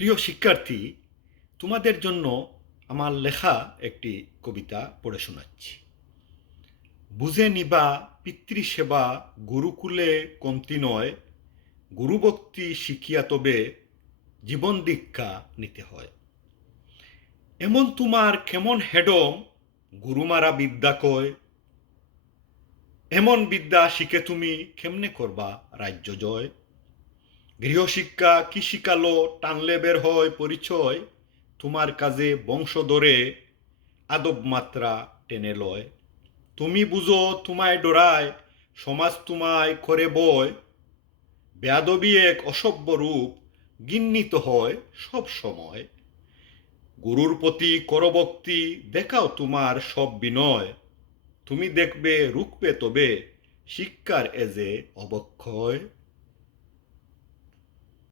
প্রিয় শিক্ষার্থী, তোমাদের জন্য আমার লেখা একটি কবিতা পড়ে শোনাচ্ছি। বুঝে নিবা পিতৃসেবা গুরুকুলে কমতি নয়, গুরুভক্তি শিখিয়া তবে জীবন দীক্ষা নিতে হয়। এমন তোমার কেমন হেডম, গুরুমারা বিদ্যা কয়, এমন বিদ্যা শিখে তুমি কেমনে করবা রাজ্য জয়। গৃহশিক্ষা কি শিখালো, টানলে বের হয় পরিচয়, তোমার কাজে বংশ ধরে আদব মাত্রা টেনে লয়। তুমি বুঝো তোমায় ডরায়, সমাজ তোমায় করে বয়, বেয়াদবি এক অসভ্য রূপ গিন্নিত হয় সব সময়। গুরুর প্রতি করভক্তি দেখাও তোমার সব বিনয়, তুমি দেখবে রুখবে তবে শিক্ষার এজে অবক্ষয়।